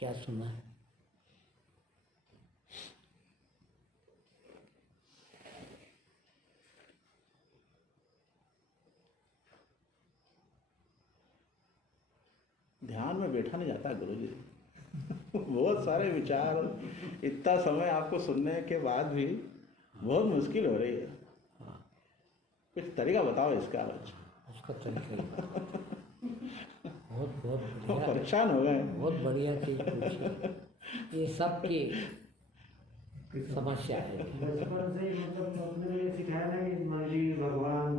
क्या सुना? ध्यान में बैठा नहीं जाता गुरुजी। बहुत सारे विचार, इतना समय आपको सुनने के बाद भी बहुत मुश्किल हो रही है। कुछ तरीका बताओ इसका। उसका तरीका ही बताओ। बहुत बढ़िया, परेशान हो गए। बहुत बढ़िया चीज पूछी। ये सबकी समस्या है। बचपन से ही मतलब अपने लिए सिखाया ना कि मंदिर, भगवान,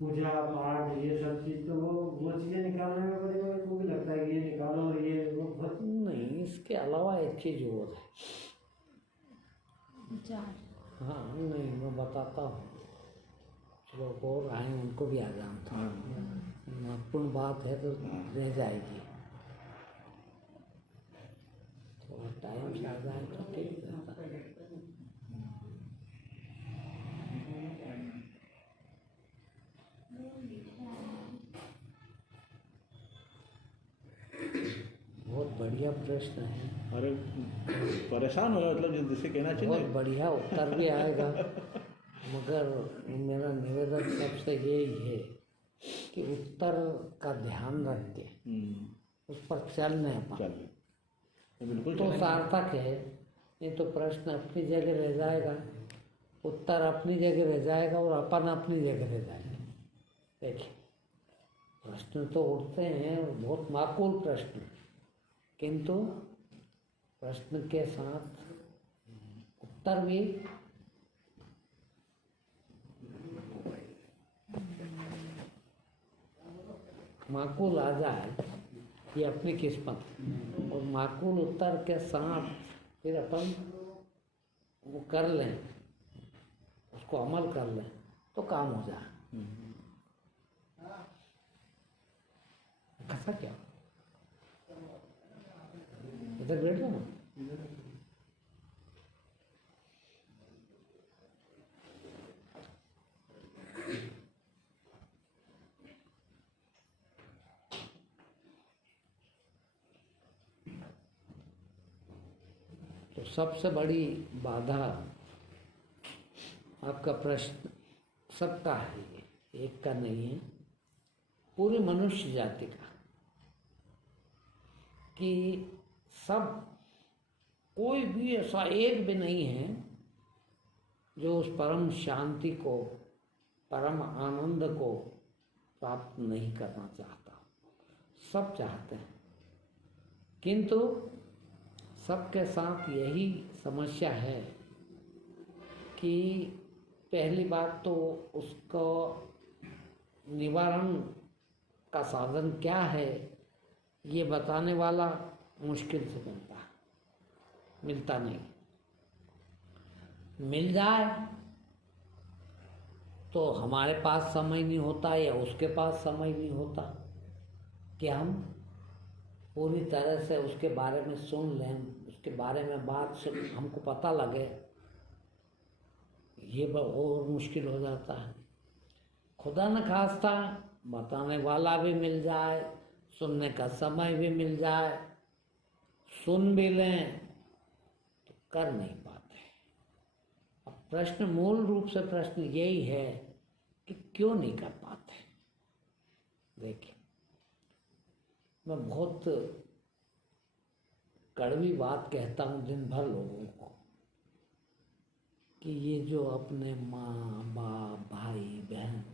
पूजा पाठ, ये सब चीज, तो वो चीजें निकालने में बड़ी वो भी लगता है कि ये निकालो, ये वो बहुत नहीं, इसके अलावा एक चीज और है। हाँ, नहीं, मैं बताता हूँ। चलो, और आए उनको भी आ जानता हूँ। महत्वपूर्ण बात है तो रह जाएगी। थोड़ा टाइम से आ जाए तो ठीक रहता है। बहुत बढ़िया प्रश्न है। अरे परेशान हो गए, मतलब जिसे कहना चाहिए। बहुत बढ़िया उत्तर भी आएगा, मगर मेरा निवेदन सबसे यही है कि उत्तर का ध्यान रख के उस पर चलने अपन बिल्कुल तो सार्थक है। नहीं तो प्रश्न अपनी जगह रह जाएगा, उत्तर अपनी जगह रह जाएगा और अपन अपनी जगह रह जाएंगे। देखिए, प्रश्न तो उठते हैं, बहुत माकूल प्रश्न, किंतु प्रश्न के साथ उत्तर भी माकूल आ जाए, ये अपनी किस्मत। और माकूल उत्तर के साथ फिर अपन वो कर लें, उसको अमल कर लें तो काम हो जाए। कैसा क्या इधर बैठ जाओ ना। तो सबसे बड़ी बाधा आपका प्रश्न सबका है, ये एक का नहीं है, पूरी मनुष्य जाति का, कि सब, कोई भी ऐसा एक भी नहीं है जो उस परम शांति को, परम आनंद को प्राप्त नहीं करना चाहता। सब चाहते हैं, किंतु सबके साथ यही समस्या है कि पहली बात तो उसको निवारण का साधन क्या है ये बताने वाला मुश्किल से मिलता है, मिलता नहीं। मिल जाए तो हमारे पास समय नहीं होता या उसके पास समय नहीं होता कि हम पूरी तरह से उसके बारे में सुन लें, उसके बारे में बात से हमको पता लगे, ये और मुश्किल हो जाता है। खुदा न खास्ता बताने वाला भी मिल जाए, सुनने का समय भी मिल जाए, सुन भी लें तो कर नहीं पाते। अब प्रश्न, मूल रूप से प्रश्न यही है कि क्यों नहीं कर पाते। देखिए, मैं बहुत कड़वी बात कहता हूँ दिन भर लोगों को कि ये जो अपने माँ बाप भाई बहन,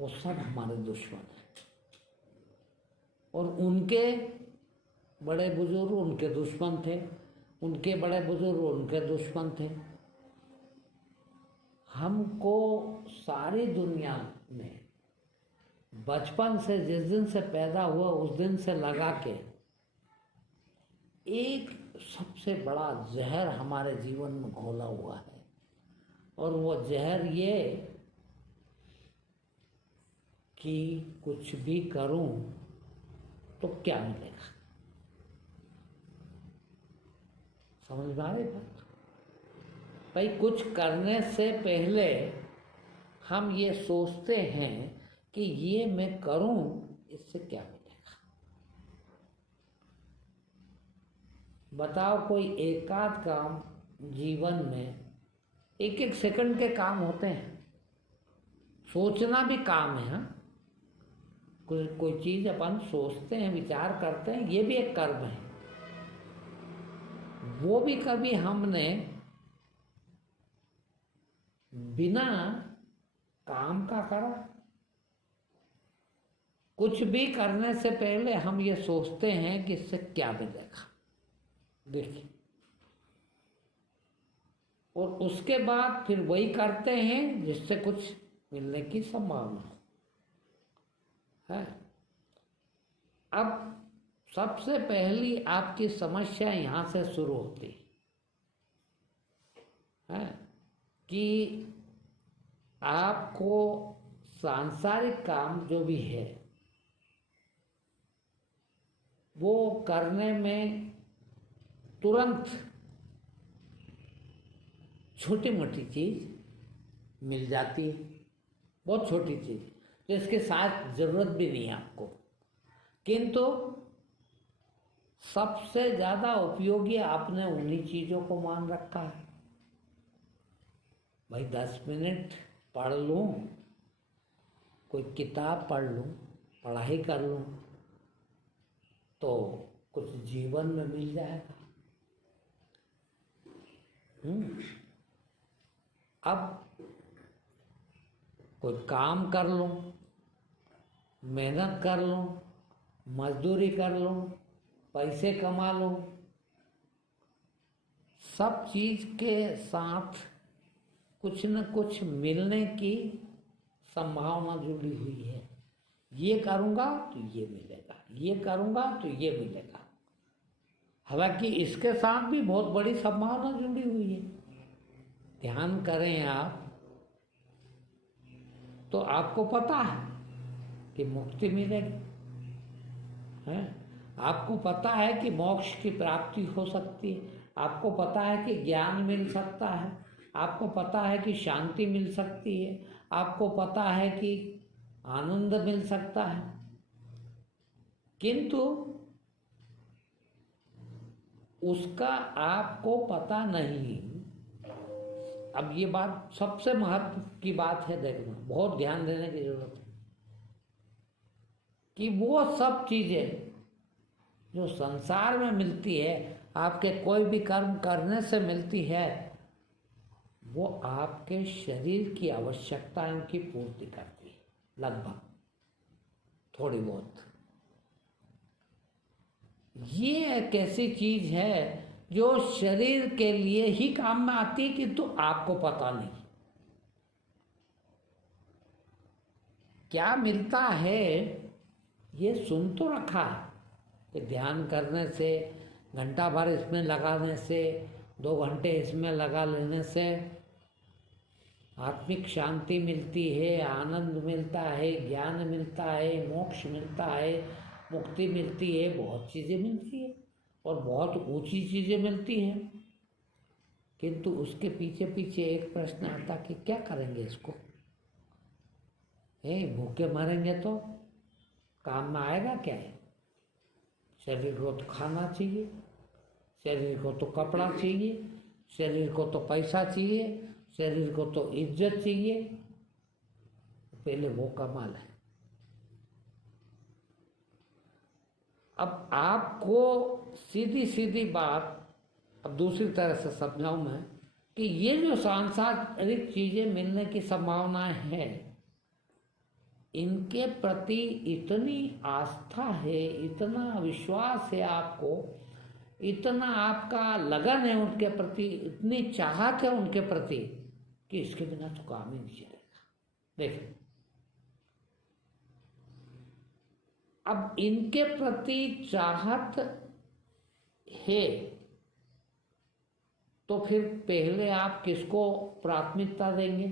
वो सब हमारे दुश्मन हैं, और उनके बड़े बुजुर्ग उनके दुश्मन थे, उनके बड़े बुजुर्ग उनके दुश्मन थे। हमको सारी दुनिया में बचपन से, जिस दिन से पैदा हुआ उस दिन से लगा के एक सबसे बड़ा जहर हमारे जीवन में घोला हुआ है, और वो जहर ये कि कुछ भी करूं तो क्या मिलेगा। समझ में आ रही बात? भाई, कुछ करने से पहले हम ये सोचते हैं कि ये मैं करूं, इससे क्या मिलेगा? बताओ, कोई एकाध काम जीवन में, एक एक सेकंड के काम होते हैं। सोचना भी काम है। हाँ, कोई चीज अपन सोचते हैं, विचार करते हैं, ये भी एक कर्म है। वो भी कभी हमने बिना काम का करा? कुछ भी करने से पहले हम ये सोचते हैं कि इससे क्या मिलेगा, देखिए, और उसके बाद फिर वही करते हैं जिससे कुछ मिलने की संभावना है। अब सबसे पहली आपकी समस्या यहाँ से शुरू होती है कि आपको सांसारिक काम जो भी है वो करने में तुरंत छोटी मोटी चीज मिल जाती है, बहुत छोटी चीज, तो इसके साथ जरूरत भी नहीं है आपको। किंतु सबसे ज्यादा उपयोगी आपने उन्हीं चीजों को मान रखा है। भाई 10 मिनट पढ़ लूं, कोई किताब पढ़ लूं, पढ़ाई कर लूं, तो कुछ जीवन में मिल जाएगा। अब कोई काम कर लूं, मेहनत कर लूं, मजदूरी कर लूं, पैसे कमा लूं, सब चीज के साथ कुछ न कुछ मिलने की संभावना जुड़ी हुई है। ये करूँगा तो ये मिलेगा, ये करूँगा तो ये मिलेगा। हालांकि इसके साथ भी बहुत बड़ी संभावना जुड़ी हुई है। ध्यान करें आप तो आपको पता है कि मुक्ति मिलेगी, है? आपको पता है कि मोक्ष की प्राप्ति हो सकती है, आपको पता है कि ज्ञान मिल सकता है, आपको पता है कि शांति मिल सकती है, आपको पता है कि आनंद मिल सकता है। किंतु उसका आपको पता नहीं। अब ये बात सबसे महत्व की बात है, देखना, बहुत ध्यान देने की जरूरत है कि वो सब चीजें जो संसार में मिलती है, आपके कोई भी कर्म करने से मिलती है, वो आपके शरीर की आवश्यकताओं की पूर्ति करती है, लगभग, थोड़ी बहुत। ये एक ऐसी चीज है जो शरीर के लिए ही काम में आती है, किंतु आपको पता नहीं क्या मिलता है। ये सुन तो रखा है कि ध्यान करने से, घंटा भर इसमें लगाने से, 2 घंटे इसमें लगा लेने से आत्मिक शांति मिलती है, आनंद मिलता है, ज्ञान मिलता है, मोक्ष मिलता है, मुक्ति मिलती है, बहुत चीज़ें मिलती है और बहुत ऊंची चीज़ें मिलती हैं। किंतु उसके पीछे पीछे एक प्रश्न आता कि क्या करेंगे इसको? भूखे मरेंगे तो काम में आएगा क्या है? शरीर को तो खाना चाहिए, शरीर को तो कपड़ा चाहिए, शरीर को तो पैसा चाहिए, शरीर को तो इज्जत चाहिए। पहले वो कमाल है। अब आपको सीधी सीधी बात अब दूसरी तरह से समझाऊं मैं कि ये जो सांसारिक चीजें मिलने की संभावनाएं हैं, इनके प्रति इतनी आस्था है, इतना विश्वास है आपको, इतना आपका लगन है उनके प्रति, इतनी चाहत है उनके प्रति कि इसके बिना तो काम ही नहीं चलेगा। देखिए, अब इनके प्रति चाहत है तो फिर पहले आप किसको प्राथमिकता देंगे?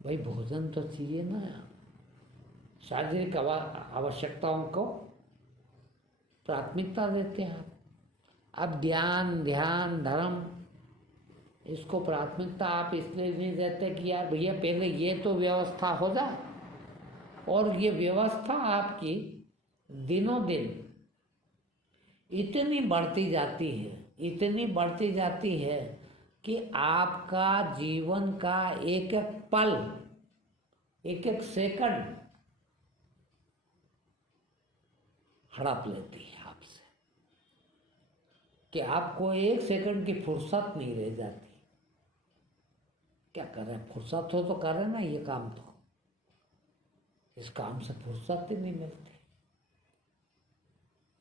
भाई भोजन तो चाहिए ना, शारीरिक आवश्यकताओं को प्राथमिकता देते हैं आप। अब ध्यान धर्म, इसको प्राथमिकता आप इसलिए नहीं देते कि यार भैया पहले ये तो व्यवस्था हो जाए, और ये व्यवस्था आपकी दिनों दिन इतनी बढ़ती जाती है, इतनी बढ़ती जाती है कि आपका जीवन का एक एक पल, एक एक सेकंड हड़प लेती है आपसे, कि आपको एक सेकंड की फुर्सत नहीं रह जाती। क्या कर रहे हैं, फुर्सत हो तो कर रहे ना ये काम, तो इस काम से फुर्सत ही नहीं मिलती।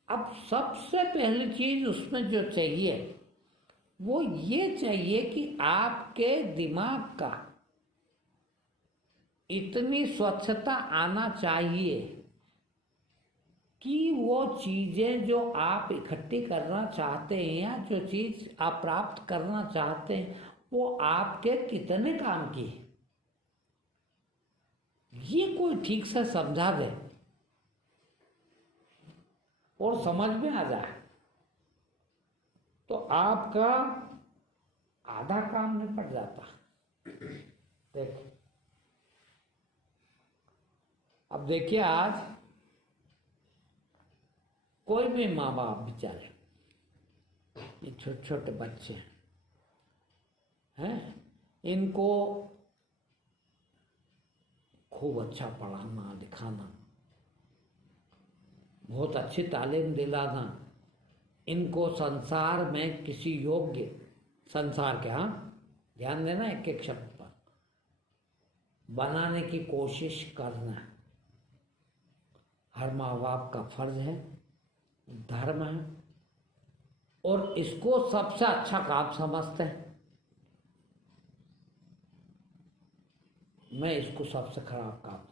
अब सबसे पहली चीज उसमें जो चाहिए वो ये चाहिए कि आपके दिमाग का इतनी स्वच्छता आना चाहिए कि वो चीजें जो आप इकट्ठी करना चाहते हैं या जो चीज आप प्राप्त करना चाहते हैं वो आपके कितने काम की है, ये कोई ठीक से समझा दे और समझ में आ जाए तो आपका आधा काम निपट जाता। देखो, अब देखिए, आज कोई भी माँ बाप बेचारे, ये छोटे छोटे बच्चे हैं, इनको खूब अच्छा पढ़ाना लिखाना, बहुत अच्छी तालीम दिलाना, इनको संसार में किसी योग्य, संसार के, हाँ ध्यान देना एक एक शब्द पर, बनाने की कोशिश करना हर माँ बाप का फर्ज है, धर्म है, और इसको सबसे अच्छा काम समझते हैं। मैं इसको सबसे खराब काम,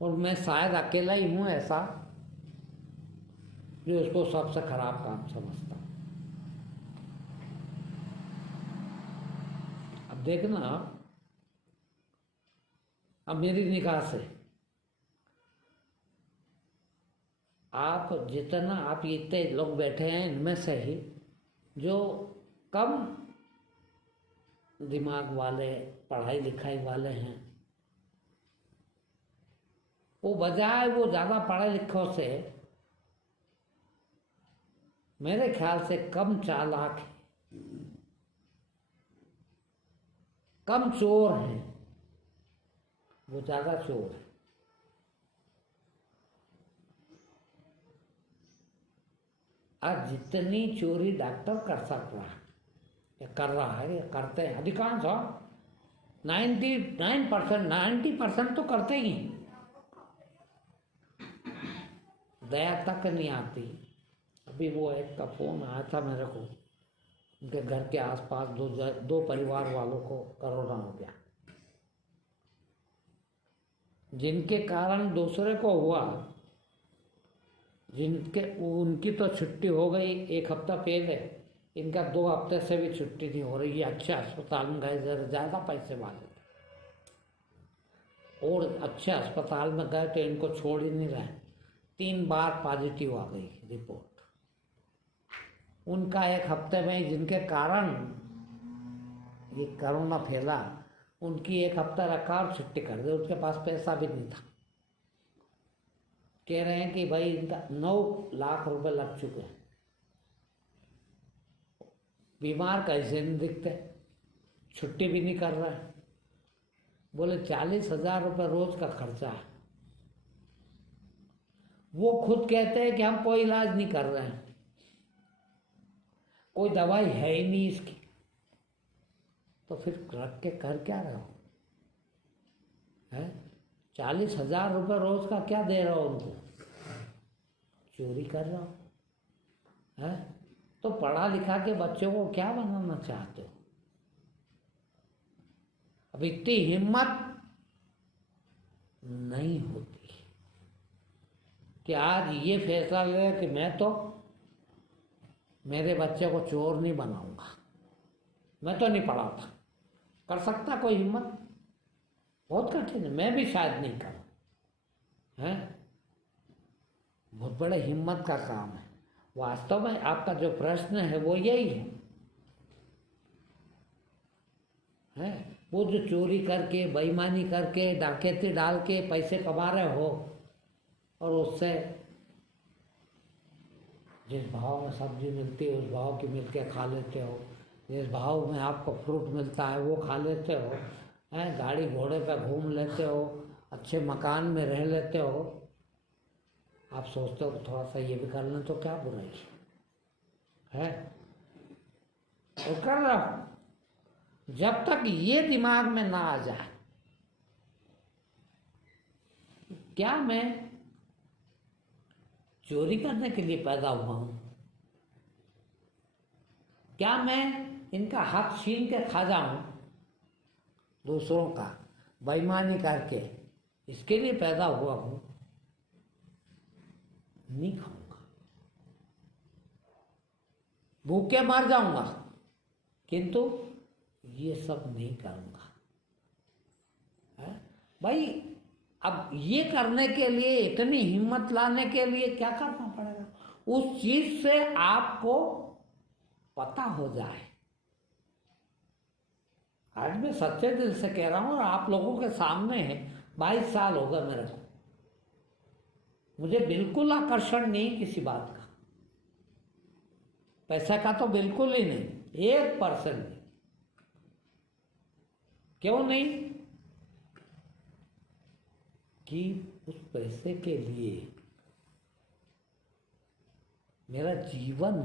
और मैं शायद अकेला ही हूं ऐसा जो इसको सबसे खराब काम समझता। अब देखना, अब मेरी निगाह से आप जितना, आप इतने लोग बैठे हैं इनमें से ही जो कम दिमाग वाले, पढ़ाई लिखाई वाले हैं, वो बजाय वो ज़्यादा पढ़े लिखों से मेरे ख्याल से कम चालाक है, कम चोर हैं, वो ज़्यादा चोर है। आज जितनी चोरी डॉक्टर कर सकता है या कर रहा है या करते हैं अधिकांश, 99%, 90% तो करते ही हैं। दया तक नहीं आती। अभी वो एक का फोन आया था मेरे को, उनके घर के आसपास दो परिवार वालों को कोरोना हो गया, जिनके कारण दूसरे को हुआ, उनकी तो छुट्टी हो गई एक हफ्ता पहले, इनका 2 हफ्ते से भी छुट्टी नहीं हो रही। ये अच्छे अस्पताल में गए, ज़्यादा पैसे वाले थे, और अच्छे अस्पताल में गए तो इनको छोड़ ही नहीं रहे। 3 बार पॉजिटिव आ गई रिपोर्ट। उनका एक हफ्ते में, जिनके कारण ये कोरोना फैला, उनकी एक हफ्ता रखा और छुट्टी कर दी। उनके पास पैसा भी नहीं था। कह रहे हैं कि भाई इनका 9 लाख रुपए लग चुके हैं। बीमार कैसे नहीं दिखते, छुट्टी भी नहीं कर रहा है। बोले 40,000 रुपये रोज का खर्चा है। वो खुद कहते हैं कि हम कोई इलाज नहीं कर रहे हैं, कोई दवाई है ही नहीं इसकी। तो फिर रख के कर क्या रहे हो है? 40,000 रुपये रोज का क्या दे रहा हो उनको? चोरी कर रहा हो है? तो पढ़ा लिखा के बच्चों को क्या बनाना चाहते हो? अब इतनी हिम्मत नहीं होती कि आज ये फैसला ले कि मैं तो मेरे बच्चे को चोर नहीं बनाऊंगा, मैं तो नहीं पढ़ाता। कर सकता कोई हिम्मत? बहुत कठिन है, मैं भी शायद नहीं करूं है। बहुत बड़े हिम्मत का काम है। वास्तव में आपका जो प्रश्न है वो यही है वो जो चोरी करके, बेईमानी करके, डकैती डाल के पैसे कमा रहे हो और उससे जिस भाव में सब्जी मिलती है उस भाव की मिल के खा लेते हो, जिस भाव में आपको फ्रूट मिलता है वो खा लेते हो, हैं, गाड़ी घोड़े पे घूम लेते हो, अच्छे मकान में रह लेते हो। आप सोचते हो थोड़ा सा ये भी कर लें तो क्या बुराई है, तो कर रहा हूं। जब तक ये दिमाग में ना आ जाए क्या मैं चोरी करने के लिए पैदा हुआ हूं, क्या मैं इनका हक छीन के खा जाऊं दूसरों का, बेईमानी करके, इसके लिए पैदा हुआ हूं? नहीं खाऊंगा, भूखे मर जाऊंगा, किंतु ये सब नहीं करूंगा। है? भाई अब ये करने के लिए, इतनी हिम्मत लाने के लिए क्या करना पड़ेगा? उस चीज से आपको पता हो जाए। आज मैं सच्चे दिल से कह रहा हूं और आप लोगों के सामने है, 22 साल हो गए मेरे को, मुझे बिल्कुल आकर्षण नहीं किसी बात का, पैसा का तो बिल्कुल ही नहीं, 1% नहीं। क्यों नहीं? कि उस पैसे के लिए मेरा जीवन,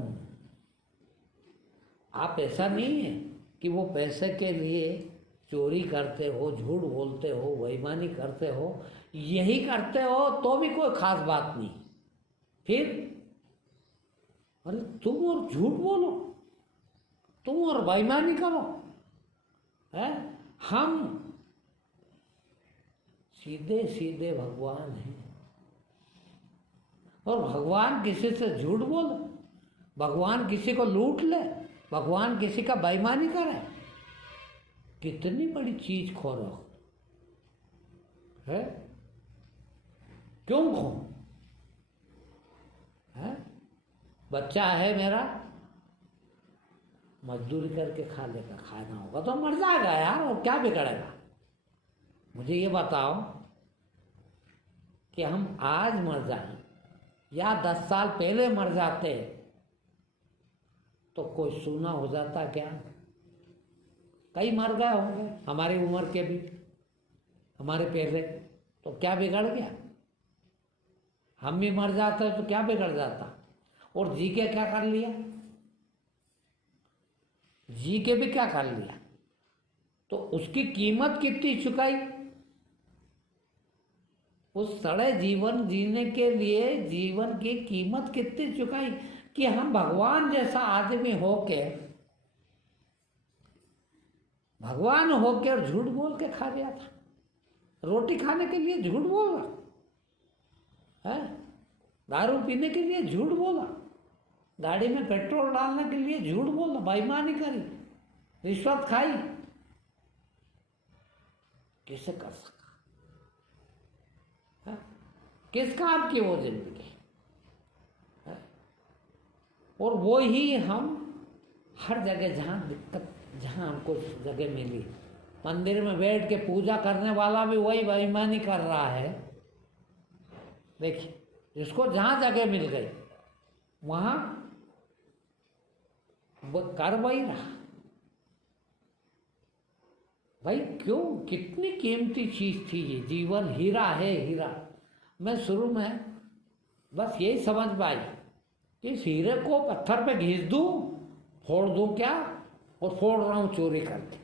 आप ऐसा नहीं है कि वो पैसे के लिए चोरी करते हो, झूठ बोलते हो, बेईमानी करते हो, यही करते हो तो भी कोई खास बात नहीं। फिर अरे तुम और झूठ बोलो, तुम और बेईमानी करो, है? हम सीधे सीधे भगवान हैं और भगवान किसी से झूठ बोले, भगवान किसी को लूट ले, भगवान किसी का बेईमानी करे, कितनी बड़ी चीज खो रहे हो, है? क्यों खो? है? बच्चा है मेरा, मजदूरी करके खा लेगा, खाना होगा तो मर जाएगा यार, और क्या बिगड़ेगा? मुझे ये बताओ कि हम आज मर जाएं या 10 साल पहले मर जाते तो कोई सुना हो जाता क्या? कई मर गए होंगे हमारी उम्र के भी, हमारे पहले, तो क्या बिगड़ गया? हम भी मर जाते तो क्या बिगड़ जाता? और जी के क्या कर लिया? जी के भी क्या कर लिया? तो उसकी कीमत कितनी चुकाई? उस सड़े जीवन जीने के लिए जीवन की कीमत कितनी चुकाई कि हम भगवान जैसा आदमी होके, भगवान होकर झूठ बोल के खा गया था। रोटी खाने के लिए झूठ बोला है, दारू पीने के लिए झूठ बोला, गाड़ी में पेट्रोल डालने के लिए झूठ बोला, बेईमानी करी, रिश्वत खाई, कैसे कर सका? है? किस काम की वो जिंदगी है? और वो ही हम हर जगह जहाँ दिक्कत, जहाँ हमको जगह मिली, मंदिर में बैठ के पूजा करने वाला भी वही बेईमानी कर रहा है। देखिए, जिसको जहाँ जगह मिल गई वहाँ कर वही रहा। भाई क्यों? कितनी कीमती चीज थी ये, जीवन हीरा है, हीरा। मैं शुरू में बस यही समझ पाई कि इस हीरे को पत्थर पे घिस दूं, फोड़ दूं क्या, और फोड़ रहा हूं चोरी करके।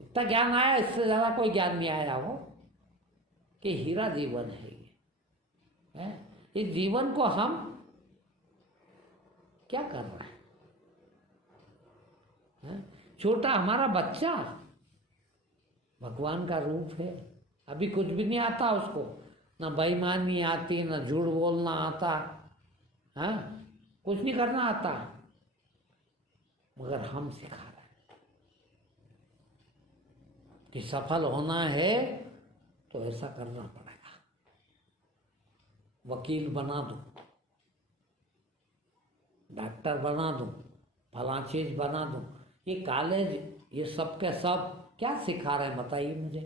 इतना ज्ञान आया, इससे ज्यादा कोई ज्ञान नहीं आया हो कि हीरा जीवन है ये, है? इस जीवन को हम क्या कर रहे हैं? छोटा हमारा बच्चा भगवान का रूप है, अभी कुछ भी नहीं आता उसको, ना बेईमानी आती, ना झूठ बोलना आता, हाँ, कुछ नहीं करना आता, मगर हम सिखा रहे हैं कि सफल होना है तो ऐसा करना पड़ेगा। वकील बना दूं, डॉक्टर बना दूं, फला चीज बना दूं, ये कॉलेज, ये सब के सब क्या सिखा रहे हैं बताइए मुझे।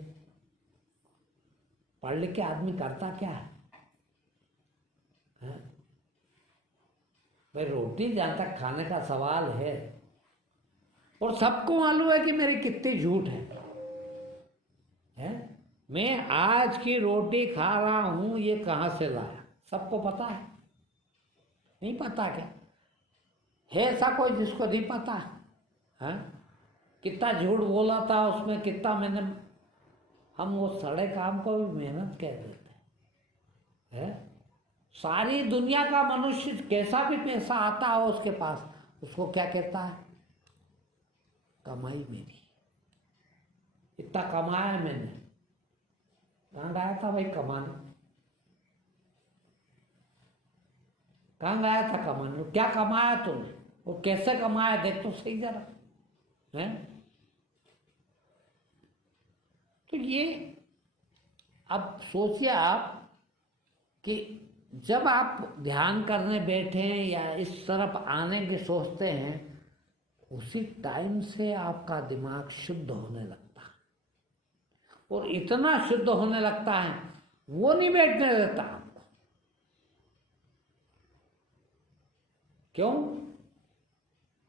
पढ़ लिख के आदमी करता क्या है? हैं? भाई रोटी जहाँ तक खाने का सवाल है, और सबको मालूम है कि मेरी कितनी झूठ है? मैं आज की रोटी खा रहा हूं, ये कहाँ से लाया सबको पता है? नहीं पता क्या? है ऐसा कोई जिसको नहीं पता है? कितना झूठ बोला था उसमें, कितना मैंने, हम वो सड़े काम को भी मेहनत कह देते हैं। सारी दुनिया का मनुष्य कैसा भी पैसा आता हो उसके पास, उसको क्या कहता है? कमाई मेरी, इतना कमाया मैंने। कहाँ गया था भाई कमाने? कहाँ गया था कमाने? क्या कमाया तूने और कैसे कमाया? देख तो सही जरा है। तो ये अब सोचिए आप कि जब आप ध्यान करने बैठे हैं या इस तरफ आने की सोचते हैं, उसी टाइम से आपका दिमाग शुद्ध होने लगता है, और इतना शुद्ध होने लगता है वो नहीं बैठने देता आपको। क्यों?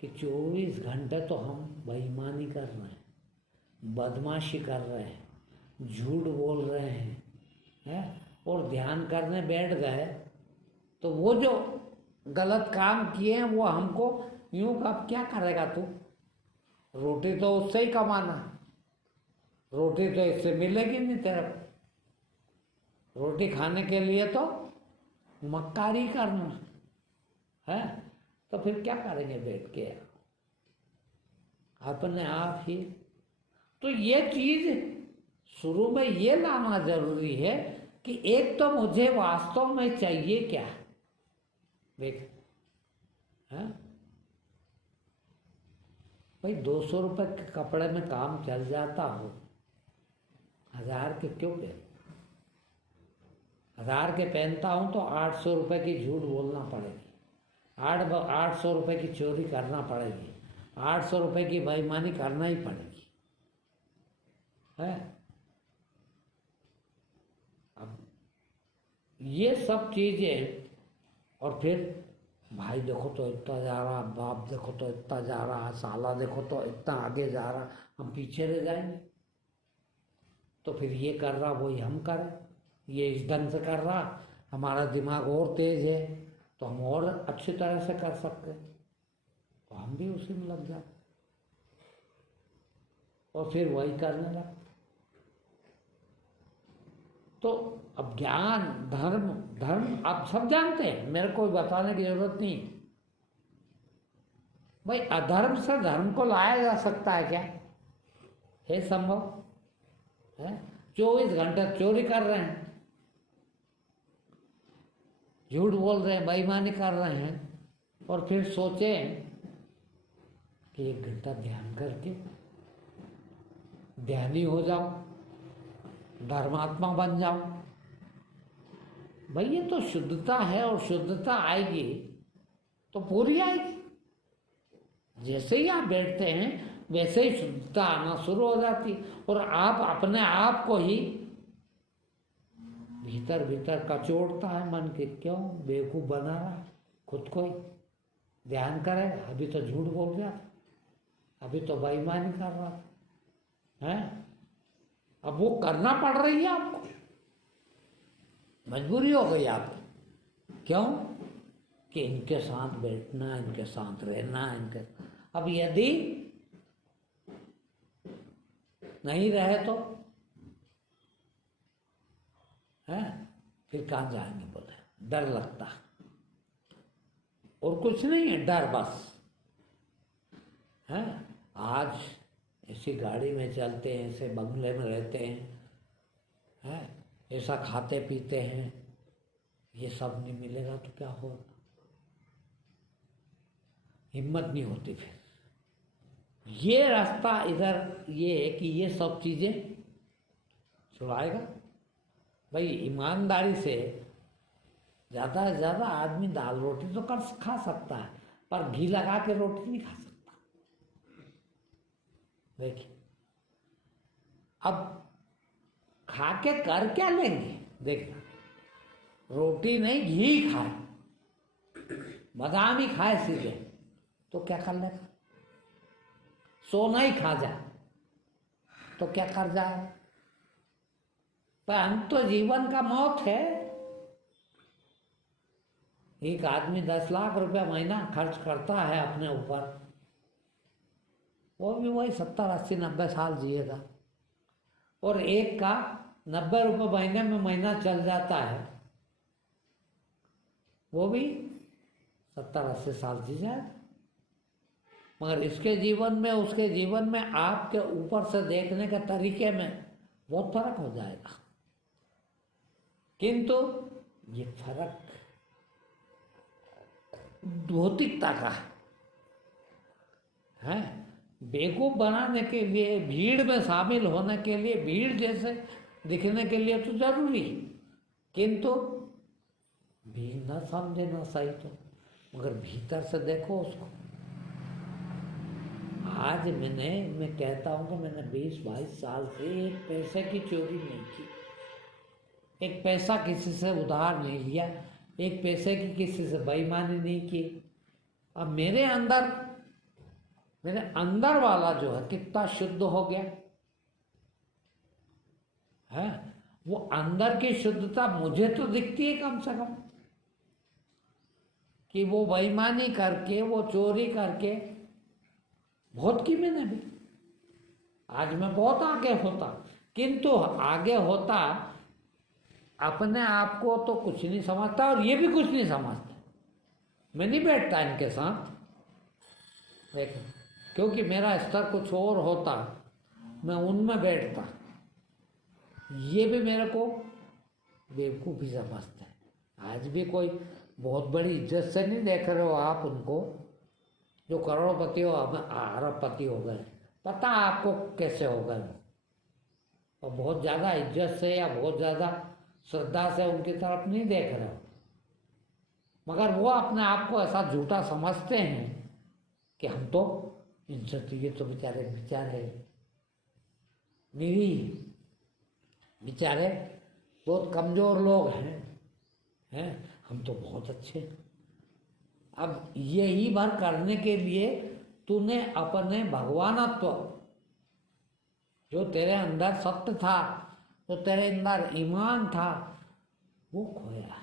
कि 24 घंटे तो हम बेईमानी कर रहे हैं, बदमाशी कर रहे हैं, झूठ बोल रहे हैं, और ध्यान करने बैठ गए तो वो जो गलत काम किए हैं वो हमको यूं, कब क्या करेगा तू? रोटी तो उससे ही कमाना, रोटी तो इससे मिलेगी नहीं तेरे को। रोटी खाने के लिए तो मक्कारी करना है, तो फिर क्या करेंगे बैठ के अपने आप ही? तो ये चीज शुरू में ये लाना जरूरी है कि एक तो मुझे वास्तव में चाहिए क्या? देख भाई 200 रुपये के कपड़े में काम चल जाता हो, 1000 के क्यों पहन? 1000 के पहनता हूँ तो 800 रुपये की झूठ बोलना पड़ेगी, 800 रुपये की चोरी करना पड़ेगी, 800 रुपये की बेईमानी करना ही पड़ेगी है। अब ये सब चीजें, और फिर भाई देखो तो इतना जा रहा, बाप देखो तो इतना जा रहा, साला देखो तो इतना आगे जा रहा, हम पीछे रह जाएंगे। तो फिर ये कर रहा वही हम करें, ये इस ढंग से कर रहा, हमारा दिमाग और तेज है तो हम और अच्छी तरह से कर सकते हैं, तो हम भी उसी में लग जाते और फिर वही करने लगते। तो अब ज्ञान, धर्म, धर्म आप सब जानते हैं, मेरे को बताने की जरूरत नहीं। भाई अधर्म से धर्म को लाया जा सकता है क्या? है संभव है? 24 घंटे चोरी कर रहे हैं, झूठ बोल रहे हैं, बेईमानी कर रहे हैं, और फिर सोचें कि 1 घंटा ध्यान करके ध्यानी हो जाओ, धर्मात्मा बन जाओ। भाई ये तो शुद्धता है, और शुद्धता आएगी तो पूरी आएगी। जैसे ही आप बैठते हैं वैसे ही शुद्धता आना शुरू हो जाती, और आप अपने आप को ही भीतर भीतर कचोड़ता है मन के, क्यों बेवकूफ बना रहा है खुद को ही। ध्यान करे, अभी तो झूठ बोल रहा था, अभी तो बेईमानी कर रहा था है। अब वो करना पड़ रही है आपको, मजबूरी हो गई आपको। क्यों? कि इनके साथ बैठना, इनके साथ रहना, इनके। अब यदि नहीं रहे तो है, फिर कहाँ जाएंगे? बोले डर लगता, और कुछ नहीं है, डर बस है। आज ऐसी गाड़ी में चलते हैं, ऐसे बंगले में रहते हैं, ऐसा खाते पीते हैं, ये सब नहीं मिलेगा तो क्या होगा? हिम्मत नहीं होती फिर। ये रास्ता इधर ये है कि ये सब चीजें छुड़ाएगा। भाई ईमानदारी से ज़्यादा से ज़्यादा आदमी दाल रोटी तो खा सकता है, पर घी लगा के रोटी नहीं खा सकता देखिए, अब खा के कर क्या लेंगे? देखिए, रोटी नहीं घी खाए, बादाम ही खाए सीधे, तो क्या कर लेगा? सोना ही खा जाए तो क्या कर जाए? पर अंत तो जीवन का मौत है। एक आदमी 10 लाख रुपया महीना खर्च करता है अपने ऊपर, वो भी वही 70, 80, 90 साल जिएगा। और एक का 90 रुपये महीने में महीना चल जाता है, वो भी 70, 80 साल जी जाए। मगर इसके जीवन में उसके जीवन में आपके ऊपर से देखने के तरीके में बहुत फर्क हो जाएगा। किंतु ये फर्क भौतिकता का है। बेवकूफ बनाने के लिए, भीड़ में शामिल होने के लिए, भीड़ जैसे दिखने के लिए तो जरूरी, किंतु भीड़ न समझे न सही तो, मगर भीतर से देखो उसको। आज मैं कहता हूँ कि मैंने 20-22 साल से एक पैसे की चोरी नहीं की, एक पैसा किसी से उधार नहीं लिया, एक पैसे की किसी से बेईमानी नहीं की। अब मेरे अंदर वाला जो है कितना शुद्ध हो गया है। वो अंदर की शुद्धता मुझे तो दिखती है कम से कम, कि वो बेईमानी करके, वो चोरी करके बहुत की मैंने भी। आज मैं बहुत आगे होता, किंतु आगे होता अपने आप को तो कुछ नहीं समझता, और ये भी कुछ नहीं समझता। मैं नहीं बैठता इनके साथ, देखो, क्योंकि मेरा स्तर कुछ और होता, मैं उनमें बैठता। ये भी मेरे को बेवकूफ़ी समझते हैं। आज भी कोई बहुत बड़ी इज्जत से नहीं देख रहे हो आप उनको, जो करोड़पति हो, अरबपति हो गए, पता आपको कैसे हो गए, और बहुत ज़्यादा इज्जत से या बहुत ज़्यादा श्रद्धा से उनकी तरफ नहीं देख रहे हो, मगर वो अपने आप को ऐसा झूठा समझते हैं कि हम तो इनसे, तो ये तो बेचारे बेचारे बहुत कमज़ोर लोग हैं, हम तो बहुत अच्छे। अब यही भर करने के लिए तूने अपने भगवानत्व, जो तेरे अंदर सत्य था, जो तेरे अंदर ईमान था, वो खोया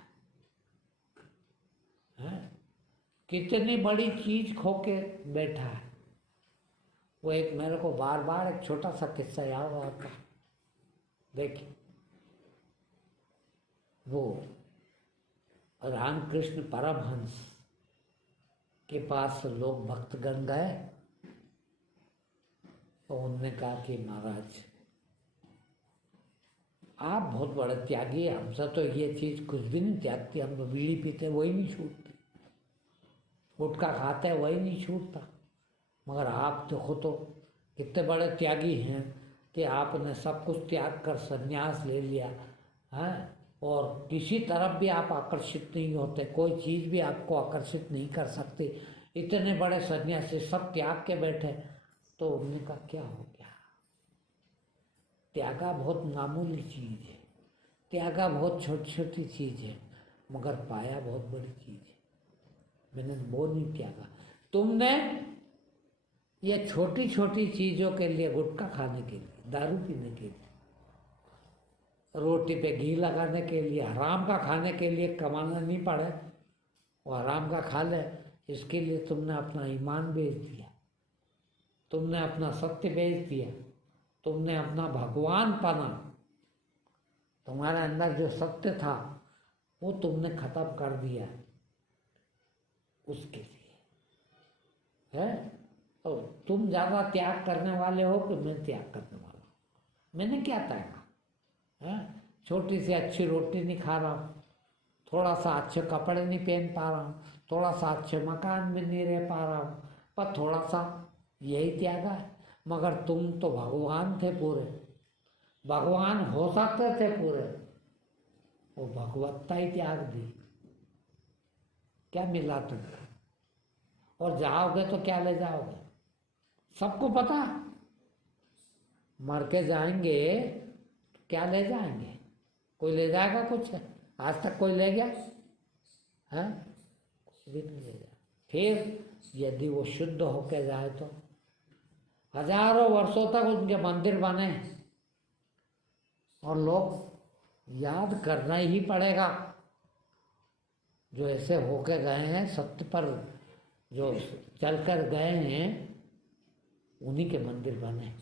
है। कितनी बड़ी चीज खो के बैठा है। वो एक मेरे को बार बार एक छोटा सा किस्सा याद आता। देखिए, वो रामकृष्ण परमहंस के पास लोग भक्तगण गए, तो उन्होंने कहा कि महाराज आप बहुत बड़े त्यागी हैं, हमसे तो ये चीज़ कुछ भी नहीं त्यागती, हम तो बीड़ी पीते वही नहीं छूटती, गुटखा खाते वही नहीं छूटता, मगर आप देखो तो कितने बड़े त्यागी हैं कि आपने सब कुछ त्याग कर संन्यास ले लिया है, और किसी तरफ भी आप आकर्षित नहीं होते, कोई चीज़ भी आपको आकर्षित नहीं कर सकती, इतने बड़े सन्यासी सब त्याग के बैठे। तो उन्होंने कहा क्या हो गया? त्यागा बहुत मामूली चीज़ है, त्यागा बहुत छोटी छोटी चीज़ है, मगर पाया बहुत बड़ी चीज़ है। मैंने वो नहीं त्यागा। तुमने ये छोटी छोटी चीज़ों के लिए, गुटखा खाने के लिए, दारू पीने के लिए, रोटी पे घी लगाने के लिए, हराम का खाने के लिए कमाना नहीं पड़े, वो हराम का खा ले, इसके लिए तुमने अपना ईमान बेच दिया, तुमने अपना सत्य बेच दिया, तुमने अपना भगवान पाना, तुम्हारे अंदर जो सत्य था वो तुमने खत्म कर दिया उसके लिए है। तो तुम ज़्यादा त्याग करने वाले हो कि मैं त्याग करने वाला हूँ? मैंने क्या त्यागा है? छोटी सी अच्छी रोटी नहीं खा रहा हूँ, थोड़ा सा अच्छे कपड़े नहीं पहन पा रहा हूँ, थोड़ा सा अच्छे मकान में नहीं रह पा रहा हूँ, पर थोड़ा सा यही त्यागा है। मगर तुम तो भगवान थे पूरे, भगवान हो सकते थे पूरे, वो भगवत्ता ही त्याग दी। क्या मिला तुमको? और जाओगे तो क्या ले जाओगे? सबको पता मर के जाएंगे तो क्या ले जाएंगे? कोई ले जाएगा कुछ? आज तक कोई ले गया है? कुछ भी नहीं ले जाए। फिर यदि वो शुद्ध होके जाए तो हजारों वर्षों तक उनके मंदिर बने और लोग याद करना ही पड़ेगा। जो ऐसे होके गए हैं, सत्य पर जो चलकर गए हैं, उन्हीं के मंदिर बने,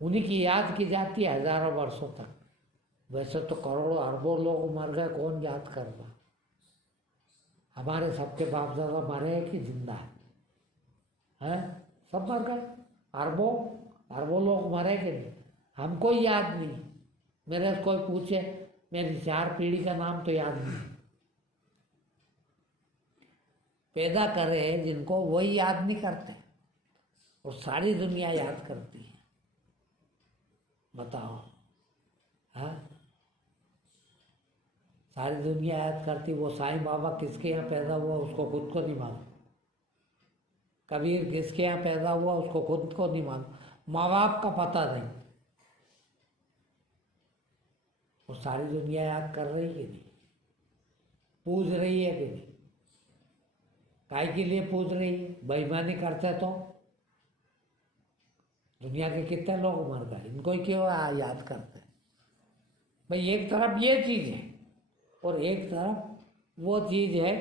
उन्हीं की याद की जाती है हजारों वर्षों तक। वैसे तो करोड़ों अरबों लोग मर गए, कौन याद कर रहा? हमारे सबके बाप दादा मरे हैं कि जिंदा है? सब मर गए, अरबों लोग मरे कि नहीं? हमको ही याद नहीं। मेरे से कोई पूछे, मेरी 4 पीढ़ी का नाम तो याद नहीं। पैदा करे जिनको, वही याद नहीं करते और सारी दुनिया याद करती है। बताओ, हाँ? सारी दुनिया याद करती। वो साईं बाबा किसके यहाँ पैदा हुआ उसको खुद को नहीं मालूम। कबीर किसके यहाँ पैदा हुआ उसको खुद को नहीं मालूम। माँ बाप का पता नहीं। वो सारी दुनिया याद कर रही है नहीं? पूज रही है कि नहीं? काय के लिए पूज रही है? बेईमानी करते तो दुनिया के कितने लोग मर गए, इनको ही क्यों याद करते? भाई एक तरफ ये चीज है और एक तरफ वो चीज है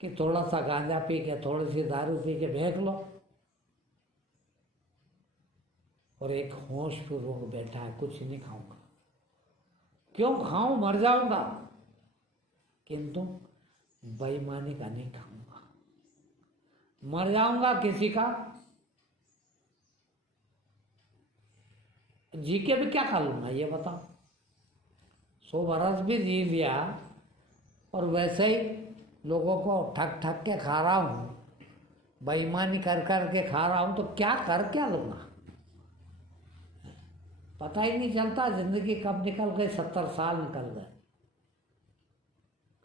कि थोड़ा सा गांजा पी के, थोड़ी सी दारू पी के फेंक लो और एक होश पूर्वक बैठा है, कुछ नहीं खाऊंगा। क्यों खाऊं? मर जाऊंगा, किंतु बेईमानी का नहीं खाऊंगा। मर जाऊंगा किसी का, जी के भी क्या खा लूंगा ये बताओ? 100 बरस भी जी लिया और वैसे ही लोगों को ठग ठग के खा रहा हूँ, बेईमानी कर कर के खा रहा हूँ, तो क्या कर लूंगा? पता ही नहीं चलता जिंदगी कब निकल गई। 70 साल निकल गए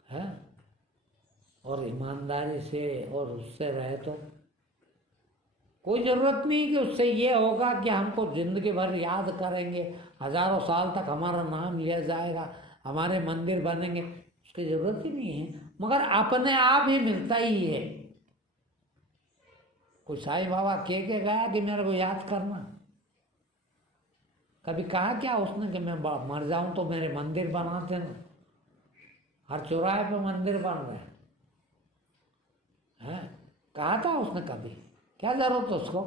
हैं। और ईमानदारी से और उससे रहे तो कोई ज़रूरत नहीं कि उससे ये होगा कि हमको जिंदगी भर याद करेंगे, हजारों साल तक हमारा नाम लिया जाएगा, हमारे मंदिर बनेंगे। उसकी ज़रूरत ही नहीं है, मगर अपने आप ही मिलता ही है। कोई साईं बाबा कह के गया कि मेरे को याद करना? कभी कहा क्या उसने कि मैं मर जाऊं तो मेरे मंदिर बना देना? हर चौराहे पे मंदिर बन रहे हैं। कहा था उसने कभी? क्या जरूरत है उसको?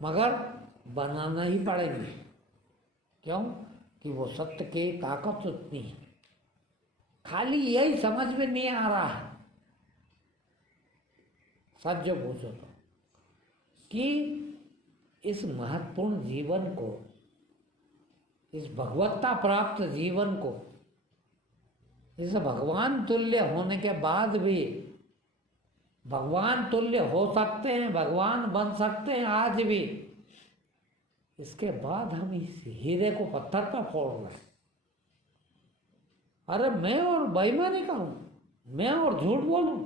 मगर बनाना ही पड़ेगी। क्यों? कि वो सत्य की ताकत उतनी है। खाली यही समझ में नहीं आ रहा है, सच जो पूछो तो, कि इस महत्वपूर्ण जीवन को, इस भगवत्ता प्राप्त जीवन को, इस भगवान तुल्य होने के बाद भी भगवान तुल्य हो सकते हैं, भगवान बन सकते हैं आज भी, इसके बाद हम इस हीरे को पत्थर पर फोड़ रहे हैं। अरे मैं और बेईमानी करूं, मैं और झूठ बोलूं,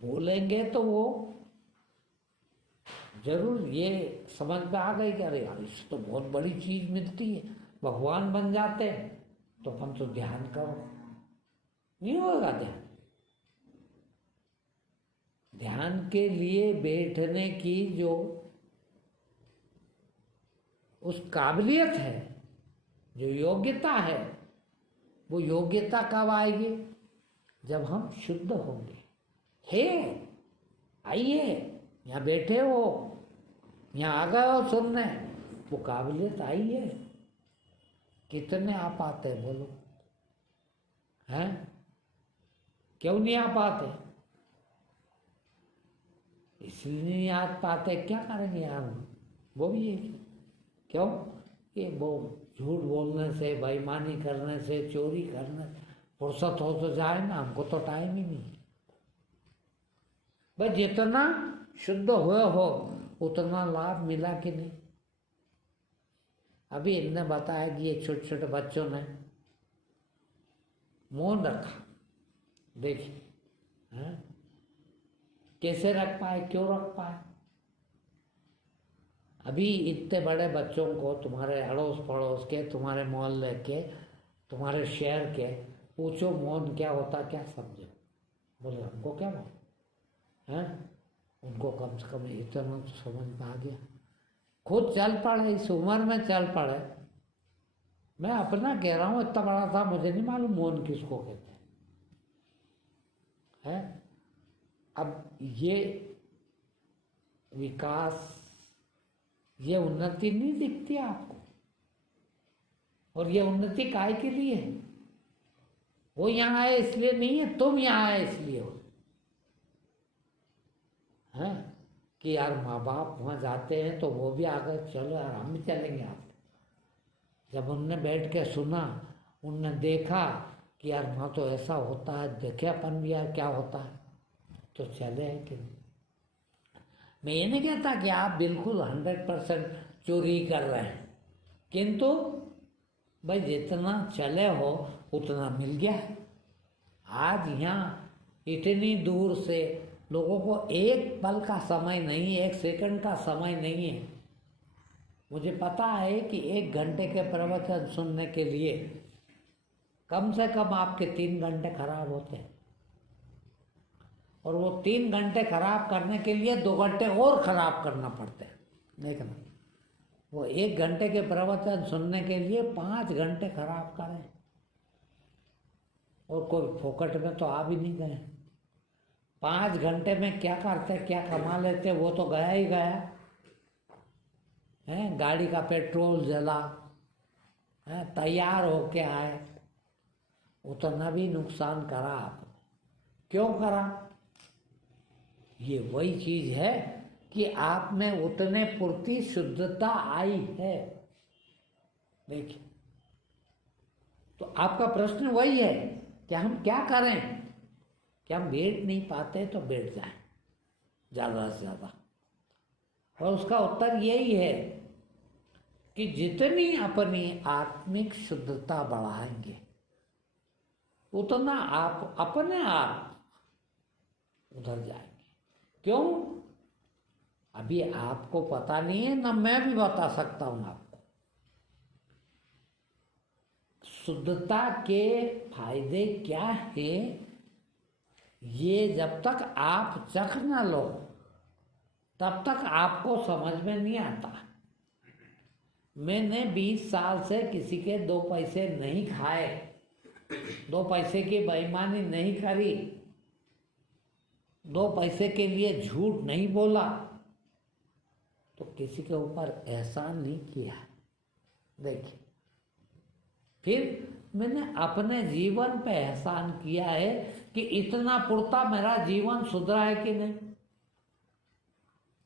बोलेंगे तो वो जरूर ये समझ में आ गई कि अरे यार इससे तो बहुत बड़ी चीज मिलती है, भगवान बन जाते हैं। तो हम तो ध्यान करो, नहीं होगा ध्यान। ध्यान के लिए बैठने की जो उस काबिलियत है, जो योग्यता है, वो योग्यता कब आएगी? जब हम शुद्ध होंगे। हे आइए, यहाँ बैठे हो, यहाँ आ गए हो सुनने, वो काबिलियत आई है। कितने आ पाते बोलो? हैं? क्यों नहीं आ पाते? इसलिए नहीं आ पाते। क्या करेंगे यार? वो भी है। क्यों? कि वो झूठ बोलने से, बेईमानी करने से, चोरी करने फुर्सत हो तो जाए ना, हमको तो टाइम ही नहीं। भाई जितना शुद्ध हुए हो उतना लाभ मिला कि नहीं? अभी इनने बताया कि ये छोटे छोटे बच्चों ने मौन रखा। देखिए हैं? कैसे रख पाए, क्यों रख पाए? अभी इतने बड़े बच्चों को तुम्हारे अड़ोस पड़ोस के, तुम्हारे मोहल्ले के, तुम्हारे शहर के पूछो मौन क्या होता, क्या समझो? बोले हमको क्या मालूम है। उनको कम से कम इतना तो समझ में आ गया। खुद चल पड़े, इस उम्र में चल पड़े। मैं अपना कह रहा हूँ, इतना बड़ा था, मुझे नहीं मालूम मौन किसको कहते हैं। अब ये विकास, ये उन्नति नहीं दिखती आपको? और ये उन्नति काय के लिए है? वो यहाँ आए इसलिए नहीं है, तुम यहाँ आए इसलिए हो। हैं कि यार माँ बाप वहाँ जाते हैं तो वो भी आगे, चलो यार हम भी चलेंगे आप। जब उनने बैठ के सुना, उनने देखा कि यार वहाँ तो ऐसा होता है, देखे अपन भी यार क्या होता है, तो चले हैं कि नहीं। मैं ये नहीं कहता कि आप बिल्कुल 100% चोरी कर रहे हैं, किंतु भाई जितना चले हो उतना मिल गया है। आज यहाँ इतनी दूर से लोगों को एक पल का समय नहीं, एक सेकंड का समय नहीं है। मुझे पता है कि 1 घंटे के प्रवचन सुनने के लिए कम से कम आपके 3 घंटे खराब होते हैं, और वो 3 घंटे खराब करने के लिए 2 घंटे और खराब करना पड़ते हैं। देखना, वो 1 घंटे के प्रवचन सुनने के लिए 5 घंटे खराब करें, और कोई फोकट में तो आ भी नहीं गए। 5 घंटे में क्या करते, क्या कमा लेते, वो तो गया ही गया है। गाड़ी का पेट्रोल जला है, तैयार होके आए, उतना भी नुकसान करा आपने। क्यों करा? ये वही चीज है कि आप में उतने पूर्ति शुद्धता आई है। देखिए, तो आपका प्रश्न वही है कि हम क्या करें, कि हम बैठ नहीं पाते तो बैठ जाएं ज़्यादा से ज़्यादा। और उसका उत्तर यही है कि जितनी अपनी आत्मिक शुद्धता बढ़ाएंगे उतना आप अपने आप उधर जाएंगे। क्यों? अभी आपको पता नहीं है, ना मैं भी बता सकता हूं आपको। शुद्धता के फायदे क्या है, ये जब तक आप चख न लो तब तक आपको समझ में नहीं आता। मैंने 20 साल से किसी के 2 पैसे नहीं खाए, 2 पैसे की बेईमानी नहीं करी, 2 पैसे के लिए झूठ नहीं बोला, तो किसी के ऊपर एहसान नहीं किया। देखिए, फिर मैंने अपने जीवन पे एहसान किया है कि इतना पुरता मेरा जीवन सुधरा है कि नहीं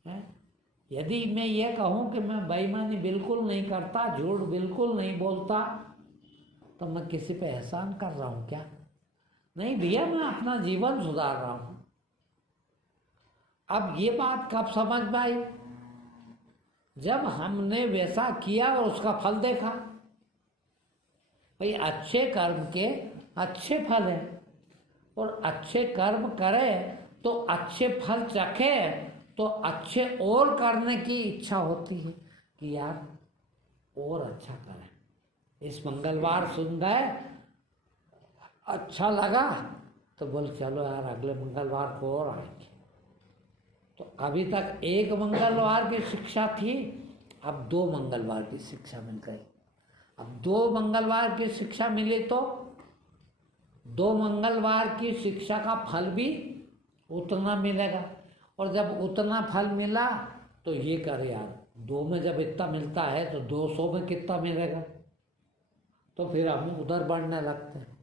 है? यदि मैं ये कहूँ कि मैं बेईमानी बिल्कुल नहीं करता, झूठ बिल्कुल नहीं बोलता, तो मैं किसी पे एहसान कर रहा हूँ क्या? नहीं भैया, मैं अपना जीवन सुधार रहा हूँ। अब ये बात कब समझ में आई? जब हमने वैसा किया और उसका फल देखा। भाई अच्छे कर्म के अच्छे फल हैं, और अच्छे कर्म करे तो अच्छे फल चखे तो अच्छे और करने की इच्छा होती है कि यार और अच्छा करें। इस मंगलवार सुन गए, अच्छा लगा तो बोल चलो यार अगले मंगलवार को और आएंगे। तो अभी तक 1 मंगलवार की शिक्षा थी, अब 2 मंगलवार की शिक्षा मिल गई। अब 2 मंगलवार की शिक्षा मिली तो 2 मंगलवार की शिक्षा का फल भी उतना मिलेगा। और जब उतना फल मिला तो ये कर यार, 2 में जब इतना मिलता है तो 200 में कितना मिलेगा, तो फिर हम उधर बढ़ने लगते हैं।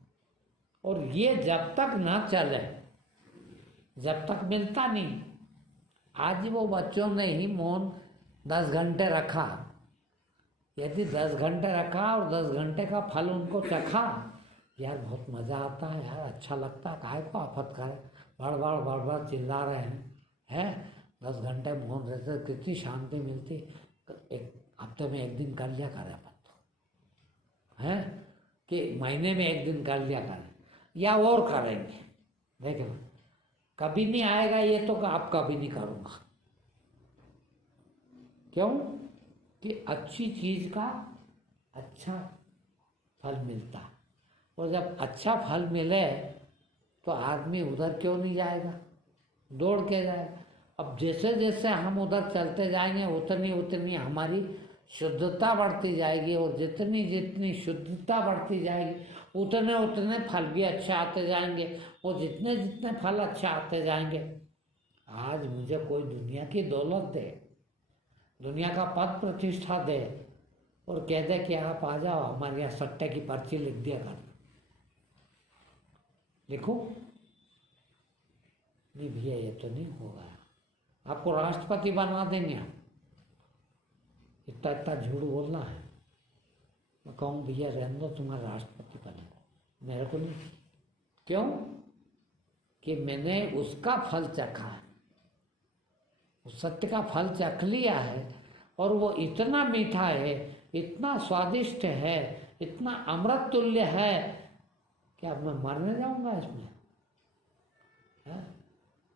और ये जब तक ना चले, जब तक मिलता नहीं। आज वो बच्चों ने ही मौन 10 घंटे रखा, यदि 10 घंटे रखा और 10 घंटे का फल उनको चखा, यार बहुत मज़ा आता है यार, अच्छा लगता है, काहे को आफत करे, बड़ बड़ चिल्ला रहे हैं 10 घंटे मौन रहते कितनी शांति मिलती। एक हफ्ते में 1 दिन कर लिया करें अपन तो, है कि महीने में 1 दिन कर लिया करें, या और करेंगे। देखो कभी नहीं आएगा ये तो आप कभी नहीं करूँगा। क्यों? कि अच्छी चीज़ का अच्छा फल मिलता है, और जब अच्छा फल मिले तो आदमी उधर क्यों नहीं जाएगा, दौड़ के जाएगा। अब जैसे जैसे हम उधर चलते जाएंगे उतनी उतनी हमारी शुद्धता बढ़ती जाएगी, और जितनी जितनी शुद्धता बढ़ती जाएगी उतने उतने फल भी अच्छे आते जाएंगे, और जितने जितने फल अच्छे आते जाएंगे। आज मुझे कोई दुनिया की दौलत दे, दुनिया का पद प्रतिष्ठा दे, और कह दे कि आप आ जाओ हमारे यहाँ सट्टे की पर्ची लिख दिया कर, लिखो नहीं भैया, ये तो नहीं होगा। आपको राष्ट्रपति बना देंगे, आप इतना इतना झूठ बोलना है। मैं कहूँ भैया रहने दो, तुम्हारा राष्ट्रपति बनेगा, मेरे को नहीं। क्यों? कि मैंने उसका फल चखा है, उस सत्य का फल चख लिया है, और वो इतना मीठा है, इतना स्वादिष्ट है, इतना अमृत तुल्य है कि अब मैं मरने जाऊंगा इसमें। है?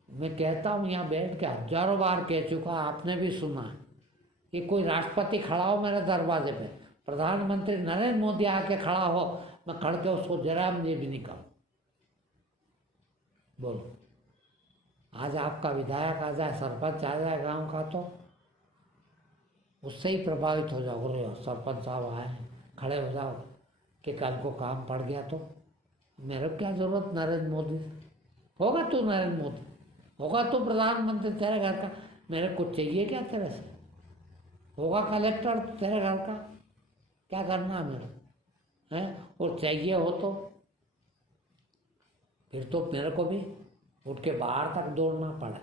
मैं कहता हूँ यहाँ बैठ के हजारों बार कह चुका, आपने भी सुना कि कोई राष्ट्रपति खड़ा हो मेरे दरवाजे पे, प्रधानमंत्री नरेंद्र मोदी आके खड़ा हो, मैं खड़ के उसको जरा मुझे भी नहीं कहूँ। बोलो, आज आपका विधायक आ जाए, सरपंच आ जाए गांव का, तो उससे ही प्रभावित हो जाओ। अरे सरपंच साहब आए, खड़े हो जाओ कि कल को काम पड़ गया तो मेरे क्या जरूरत नरेंद्र मोदी। होगा तू नरेंद्र मोदी, होगा तू प्रधानमंत्री, तेरे घर का मेरे कुछ चाहिए क्या तेरे से? होगा कलेक्टर तेरे घर का, क्या करना है मेरे हैं? और चाहिए हो तो फिर तो मेरे को भी उठ के बाहर तक दौड़ना पड़े,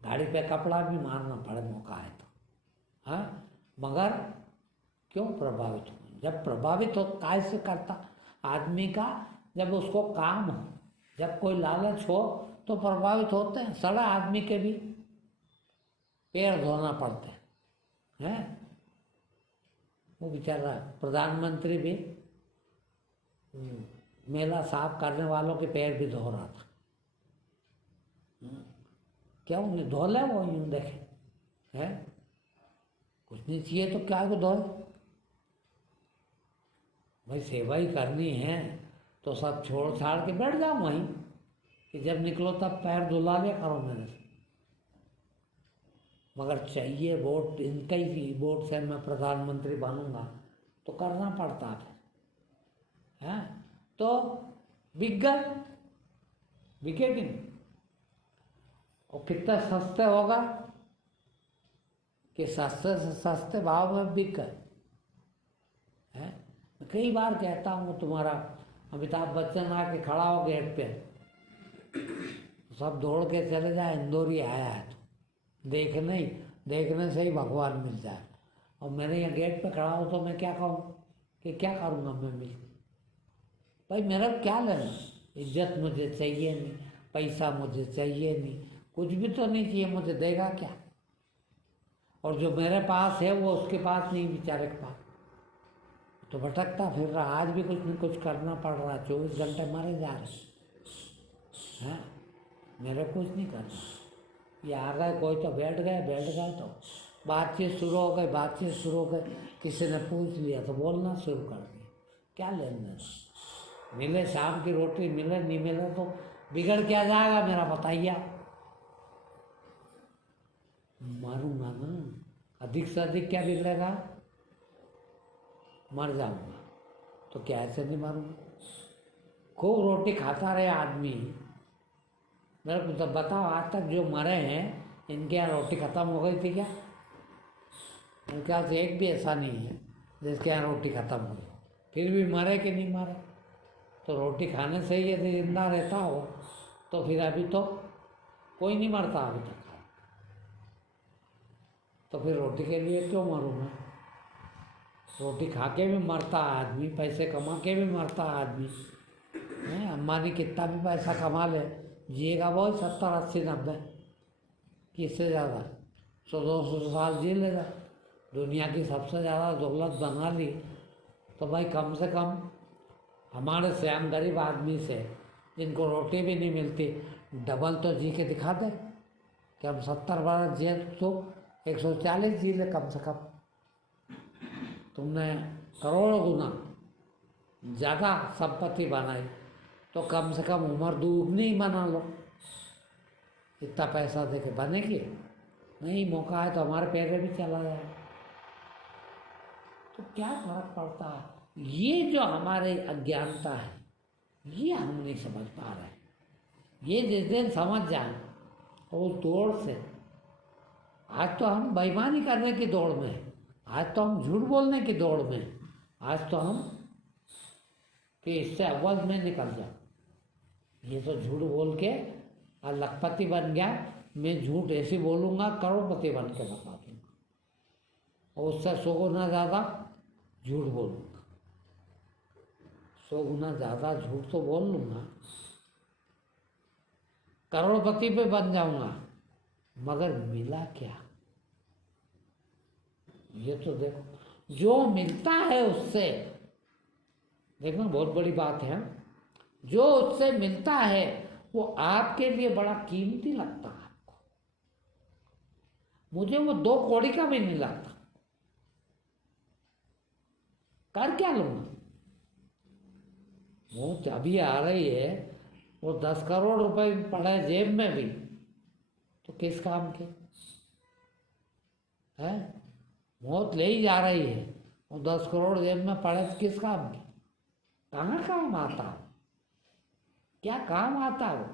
गाड़ी पे कपड़ा भी मारना पड़े, मौका है तो। हाँ, मगर क्यों प्रभावित हो? जब प्रभावित हो काय से करता आदमी का, जब उसको काम हो, जब कोई लालच हो तो प्रभावित होते हैं। सड़ा आदमी के भी पैर धोना पड़ते हैं। वो बेचारा प्रधानमंत्री भी मेला साफ करने वालों के पैर भी धो रहा था। क्या उन्हें धो ले? वो यूं देखे है, कुछ नहीं चाहिए तो क्या को धोए भाई? सेवा ही करनी है तो सब छोड़ छाड़ के बैठ जाओ वहीं, कि जब निकलो तब पैर धुला लिया करो मेरे से। मगर चाहिए वोट, इनका ही वोट से मैं प्रधानमंत्री बनूंगा तो करना पड़ता है। तो बिक गए, बिकेगी नहीं। और कितना सस्ते होगा कि सस्ते से सस्ते भाव में बिक गए। मैं कई बार कहता हूँ, तुम्हारा अमिताभ बच्चन आके खड़ा हो गेट पे, सब दौड़ के चले जाए, इंदौरी आया है तो देखने से ही भगवान मिल जाए। और मैंने यहाँ गेट पे खड़ा हो तो मैं क्या कहूँ कि क्या करूँगा मैं मिल? भाई मेरा क्या लेना? इज्जत मुझे चाहिए नहीं, पैसा मुझे चाहिए नहीं, कुछ भी तो नहीं चाहिए, मुझे देगा क्या? और जो मेरे पास है वो उसके पास नहीं, बेचारे के पास तो भटकता फिर रहा। आज भी कुछ नहीं कुछ करना पड़ रहा, 24 घंटे मारे जा रहे हैं। मेरे कुछ नहीं करना। ये आ गए कोई तो बैठ गए तो बातचीत शुरू हो गई, किसी ने पूछ लिया तो बोलना शुरू कर दिया। क्या लेन देन? मिले शाम की रोटी, मिले नहीं मिले तो बिगड़ क्या जाएगा मेरा, बताइए आप? मारूंगा ना, अधिक से अधिक क्या बिगड़ेगा? मर जाऊंगा। तो क्या ऐसे नहीं मारूंगा? खूब रोटी खाता रहे आदमी। मेरे को तो बताओ, आज तक जो मरे हैं इनके यहाँ रोटी खत्म हो गई थी क्या? उनके यहाँ से एक भी ऐसा नहीं है जिसके यहाँ रोटी खत्म हो गई, फिर भी मरे कि नहीं मरे? तो रोटी खाने से ही यदि जिंदा रहता हो तो फिर अभी तो कोई नहीं मरता अभी तक, तो फिर रोटी के लिए क्यों मरूंगा? रोटी खा के भी मरता आदमी, पैसे कमा के भी मरता आदमी है। अंबानी कितना भी पैसा कमा ले, जिएगा वो 70, 80, 90, किससे ज़्यादा 100-200 साल जी लेगा। दुनिया की सबसे ज़्यादा दौलत बना ली तो भाई कम से कम हमारे से, हम गरीब आदमी से जिनको रोटी भी नहीं मिलती, डबल तो जी के दिखा दे कि हम 70 वर्ष जी तो 140 जी ले कम से कम। तुमने करोड़ गुना ज़्यादा संपत्ति बनाई तो कम से कम उम्र दुगनी ही बना लो। इतना पैसा दे के बनेगी नहीं, मौका है तो हमारे पैरे भी चला जाए तो क्या फर्क पड़ता है। ये जो हमारे अज्ञानता है ये हम नहीं समझ पा रहे। ये जिस दिन समझ जाए और उस दौड़ से, आज तो हम बेईमानी करने की दौड़ में हैं, आज तो हम झूठ बोलने की दौड़ में हैं, आज तो हम कि इससे अव्वल में निकल जाओ, ये तो झूठ बोल के और लखपति बन गया, मैं झूठ ऐसे बोलूँगा करोड़पति बन के बता दूँगा और उससे 100 गुना ज़्यादा झूठ बोलूँगा, 100 गुना ज़्यादा झूठ तो बोल लूँगा, करोड़पति पे बन जाऊँगा, मगर मिला क्या? ये तो देखो, जो मिलता है उससे, देखो बहुत बड़ी बात है, जो उससे मिलता है वो आपके लिए बड़ा कीमती लगता है आपको। मुझे वो 2 कौड़ी का भी नहीं लगता, कर क्या लूंगा? वो अभी आ रही है, वो 10 करोड़ रुपए पड़े जेब में भी तो किस काम के है? मौत ले ही जा रही है, वो 10 करोड़ जेब में पड़े तो किस काम के? कहाँ काम आता हो? क्या काम आता हो?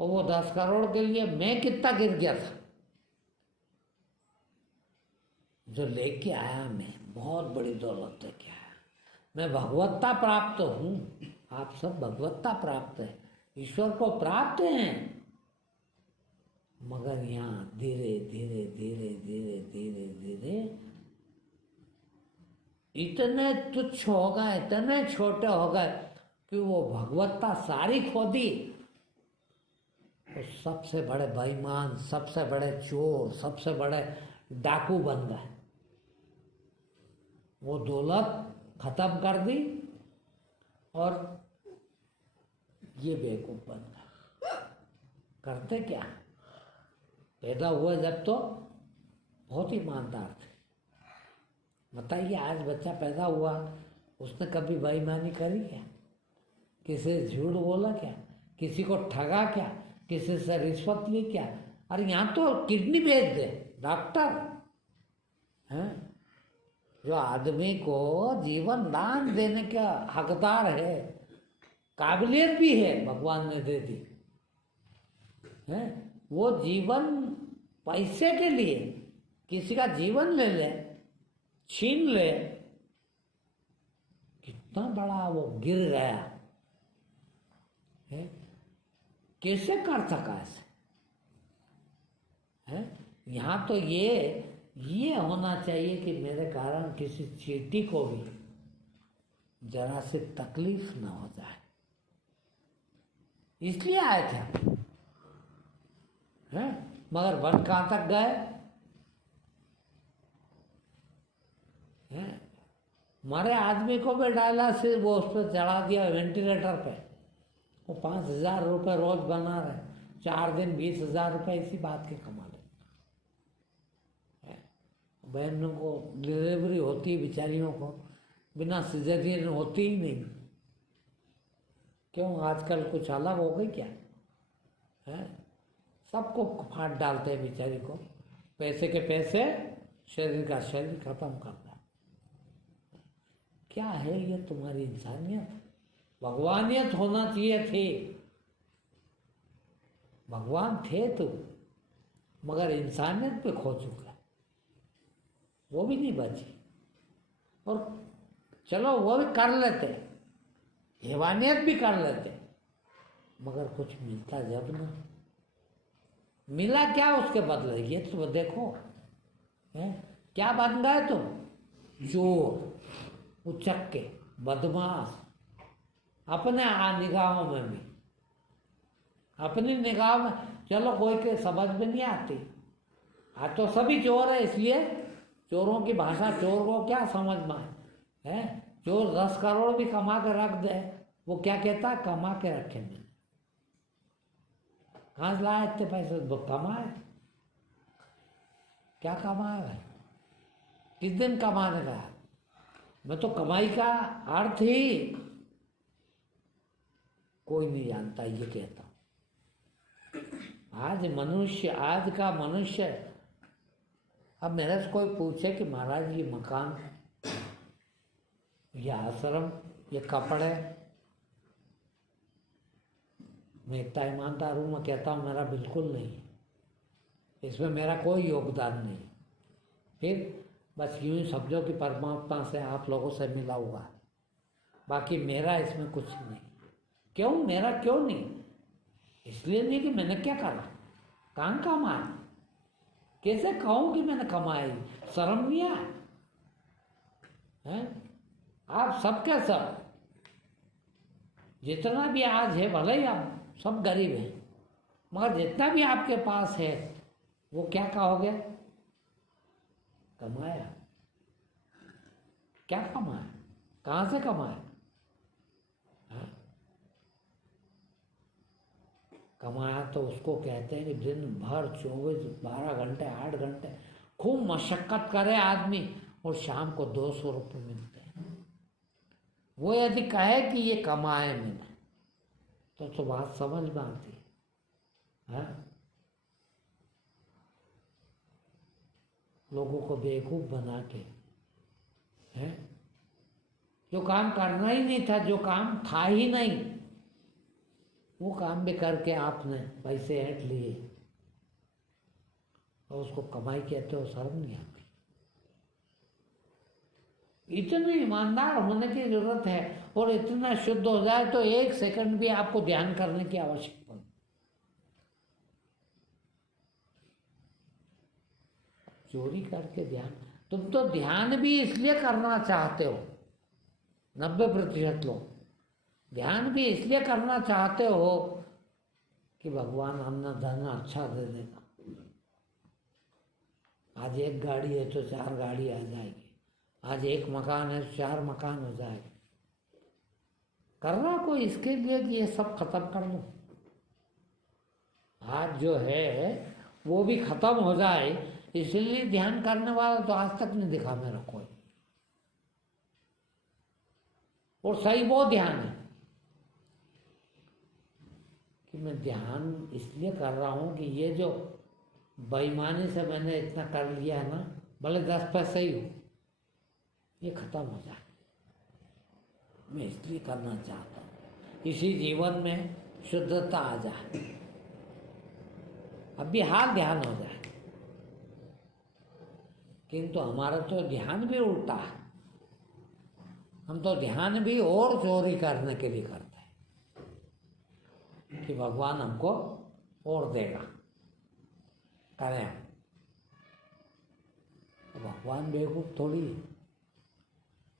और वो 10 करोड़ के लिए मैं कितना गिर गया था, जो लेके आया मैं बहुत बड़ी दौलत लेके आया। मैं भगवत्ता प्राप्त हूँ, आप सब भगवत्ता प्राप्त है, ईश्वर को प्राप्त हैं, मगर यहाँ धीरे धीरे धीरे धीरे धीरे धीरे इतने तुच्छ हो गए, इतने छोटे हो गए कि वो भगवत्ता सारी खो दी। तो सबसे बड़े बेईमान, सबसे बड़े चोर, सबसे बड़े डाकू बन गए। वो दौलत खत्म कर दी और ये बेवकूफ बन गए। करते क्या? पैदा हुए जब तो बहुत ईमानदार थे। बताइए, आज बच्चा पैदा हुआ, उसने कभी बेईमानी करी क्या? किसी से झूठ बोला क्या? किसी को ठगा क्या? किसी से रिश्वत ली क्या? अरे यहाँ तो किडनी बेच दे डॉक्टर हैं, जो आदमी को जीवन दान देने का हकदार है, काबिलियत भी है, भगवान ने दे दी है, वो जीवन पैसे के लिए किसी का जीवन ले ले, छीन ले, कितना बड़ा वो गिर गया है। कैसे कर सका ऐसे है? यहाँ तो ये होना चाहिए कि मेरे कारण किसी चींटी को भी जरा से तकलीफ ना हो जाए, इसलिए आए थे हैं। मगर वन कहाँ तक गए हैं? मरे आदमी को भी डाला से वो उस पर चढ़ा दिया वेंटिलेटर पे, वो 5,000 रुपये रोज बना रहे, 4 दिन 20,000 रुपये इसी बात के कमा ले। बहनों को डिलीवरी होती है, बेचारियों को बिना सिजेरियन होती ही नहीं। क्यों? आजकल कुछ अलग हो गई क्या है? सबको फाड़ डालते हैं बेचारी को, पैसे के पैसे, शरीर का शरीर खत्म करता है। क्या है ये तुम्हारी इंसानियत? भगवानियत होना चाहिए थी, भगवान थे तुम, मगर इंसानियत पे खो चुका, वो भी नहीं बची। और चलो वो भी कर लेते, हैवानियत भी कर लेते, मगर कुछ मिलता जब ना, मिला क्या उसके बदले? ये तो देखो है, क्या बन गए तुम? चोर, उचक्के, बदमाश, अपने निगाहों में भी, अपनी निगाह में। चलो कोई के समझ में नहीं आती, आज तो सभी चोर है, इसलिए चोरों की भाषा, चोर को क्या समझ में है? चोर 10 करोड़ भी कमा कर रख दे वो क्या कहता है, कमा के रखे मैंने। कहाँ से लाया इतने पैसे? कमाए। क्या कमाया भाई? किस दिन कमाने का? मैं तो कमाई का अर्थ ही कोई नहीं जानता, ये कहता हूं। आज का मनुष्य, अब मेरे से कोई पूछे कि महाराज ये मकान, ये आश्रम, ये कपड़े, मैं इतना ईमानदार हूँ, मैं कहता हूँ मेरा बिल्कुल नहीं, इसमें मेरा कोई योगदान नहीं। फिर बस यूं ही समझो कि परमात्मा से, आप लोगों से मिला हुआ, बाकी मेरा इसमें कुछ नहीं। क्यों मेरा? क्यों नहीं? इसलिए नहीं कि मैंने क्या करा, कहाँ कमाया, कैसे कहूँ कि मैंने कमाई, शर्म नहीं आया है? आप सबके सब जितना भी आज है, भले ही आप सब गरीब हैं, मगर जितना भी आपके पास है वो क्या कहोगे? कमाया। क्या कमाया? कहाँ से कमाया? हाँ? कमाया तो उसको कहते हैं कि दिन भर 12 घंटे 8 घंटे खूब मशक्कत करे आदमी और शाम को 200 रुपये मिलते हैं। वो यदि कहे कि ये कमाए मैंने, तो बात समझ में आती है। लोगों को बेवकूफ बना के, है? जो काम करना ही नहीं था, जो काम था ही नहीं, वो काम भी करके आपने पैसे ऐंठ लिए और उसको कमाई कहते हो, शर्म नहीं आती? इतने ईमानदार होने की जरूरत है, और इतना शुद्ध हो जाए तो 1 सेकंड भी आपको ध्यान करने की आवश्यकता नहीं। चोरी करके ध्यान, तुम तो ध्यान भी इसलिए करना चाहते हो, 90% लोग ध्यान भी इसलिए करना चाहते हो कि भगवान अन्न धन अच्छा दे देगा। आज 1 गाड़ी है तो 4 गाड़ी आ जाएगी, आज 1 मकान है तो 4 मकान हो जाएगा। कर रहा कोई इसके लिए कि ये सब खत्म कर लो, आज जो है वो भी खत्म हो जाए, इसलिए ध्यान करने वाला तो आज तक नहीं दिखा मेरा कोई। और सही वो ध्यान है कि मैं ध्यान इसलिए कर रहा हूं कि ये जो बेईमानी से मैंने इतना कर लिया है ना, भले 10 पैसे ही हो, ये खत्म हो जाए। मैं इसलिए करना चाहता हूँ, इसी जीवन में शुद्धता आ जाए, अब भी हाल ध्यान हो जाए। किंतु हमारा तो ध्यान भी उल्टा है, हम तो ध्यान भी और चोरी करने के लिए करते हैं कि भगवान हमको और देगा, करें। तो भगवान बेवकूफ थोड़ी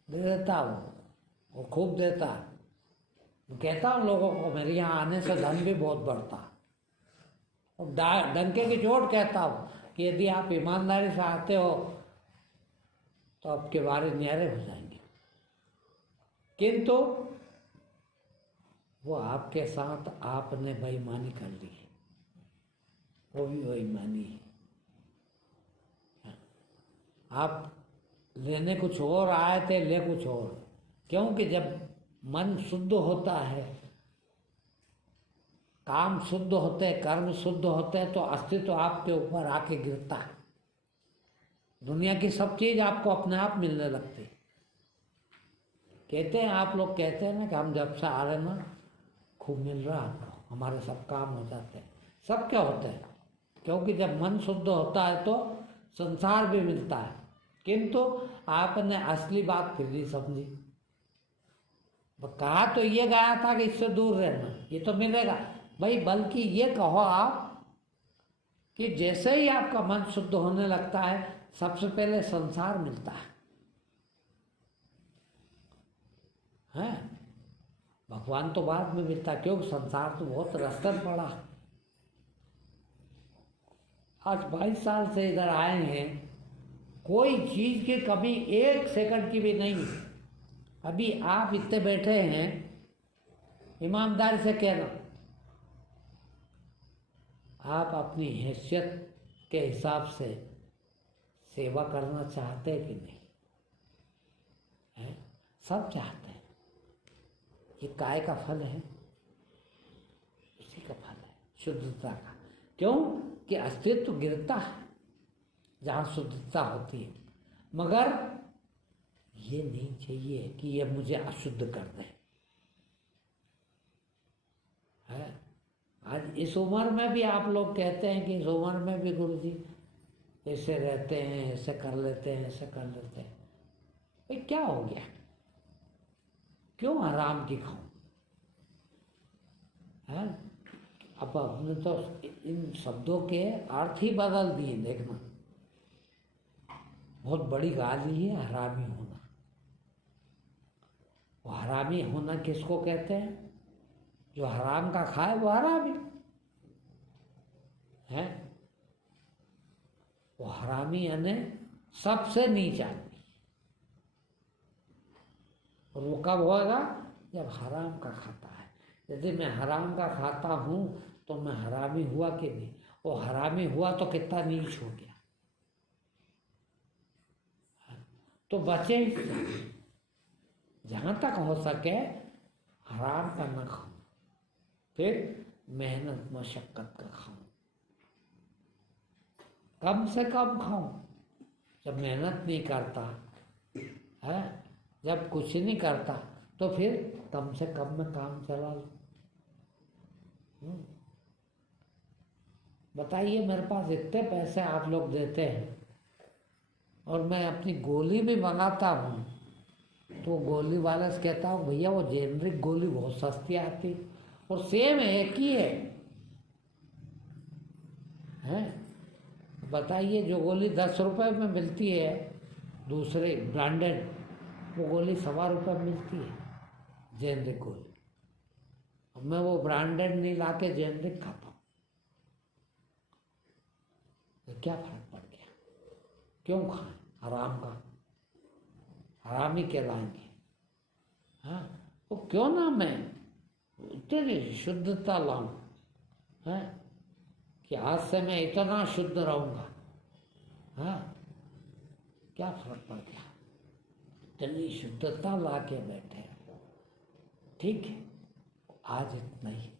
दे देता वो खूब देता। कहता हूँ लोगों को, मेरे यहाँ आने से धन भी बहुत बढ़ता, और डंके की चोट कहता हूँ कि यदि आप ईमानदारी से आते हो तो आपके बारे न्यारे हो जाएंगे। किंतु वो आपके साथ आपने बेईमानी कर ली, वो भी बेईमानी है। आप लेने कुछ और आए थे, ले कुछ और। क्योंकि जब मन शुद्ध होता है, काम शुद्ध होते हैं, कर्म शुद्ध होते हैं, तो अस्तित्व आपके ऊपर आके गिरता है। दुनिया की सब चीज आपको अपने आप मिलने लगती है। कहते हैं, आप लोग कहते हैं ना कि हम जब से आ रहे ना खूब मिल रहा है हमको, हमारे सब काम हो जाते हैं। सब क्या होते हैं? क्योंकि जब मन शुद्ध होता है तो संसार भी मिलता है। किंतु आपने असली बात फिर नहीं समझी। कहा तो ये गया था कि इससे दूर रहना, ये तो मिलेगा भाई, बल्कि ये कहो आप कि जैसे ही आपका मन शुद्ध होने लगता है, सबसे पहले संसार मिलता है। भगवान तो बाद में मिलता है, क्योंकि संसार तो बहुत रस्तन पड़ा। आज 22 साल से इधर आए हैं, कोई चीज की कमी 1 सेकंड की भी नहीं। अभी आप इतने बैठे हैं, ईमानदारी से कहना, आप अपनी हैसियत के हिसाब से सेवा करना चाहते हैं कि नहीं? है? सब चाहते हैं। ये काय का फल है? उसी का फल है, शुद्धता का। क्यों कि अस्तित्व गिरता है जहाँ शुद्धता होती है, मगर ये नहीं चाहिए कि ये मुझे अशुद्ध कर दे। है? आज इस उम्र में भी आप लोग कहते हैं कि इस उम्र में भी गुरुजी ऐसे रहते हैं, ऐसे कर लेते हैं, ऐसे कर लेते हैं। भाई क्या हो गया? क्यों हराम की खाऊं? है? अब आपने तो इन शब्दों के अर्थ ही बदल दिए। देखना, बहुत बड़ी गाली है हरामी होना। वो हरामी होना किसको कहते हैं? जो हराम का खाए वो हरामी है। वो हरामी यानी सबसे नीचा आदमी। और वो कब होगा? जब हराम का खाता है। यदि मैं हराम का खाता हूँ तो मैं हरामी हुआ कि नहीं? वो हरामी हुआ तो कितना नीच हो गया। तो बचे जहाँ तक हो सके हराम का न खाऊं, फिर मेहनत मशक्कत का खाऊं, कम से कम खाऊं। जब मेहनत नहीं करता है, जब कुछ नहीं करता, तो फिर कम से कम में काम चला लो। बताइए, मेरे पास इतने पैसे आप लोग देते हैं और मैं अपनी गोली भी मंगाता हूँ, तो गोली वाले से कहता हूँ भैया वो जेनरिक गोली बहुत सस्ती आती और सेम है, एक ही है। बताइए, जो गोली 10 रुपए में मिलती है दूसरे ब्रांडेड, वो गोली 1.25 रुपए में मिलती है, जेनरिक गोली। अब मैं वो ब्रांडेड नहीं लाके जेनरिक खाता हूँ, तो क्या फर्क पड़ गया? क्यों खाएं हराम का? हरामी कहलाएंगे। हाँ, तो क्यों ना मैं तेरी शुद्धता लाऊं, है कि आज से मैं इतना शुद्ध रहूंगा। हाँ, क्या फर्क पड़ गया? इतनी शुद्धता ला के बैठे। ठीक है, आज इतना ही।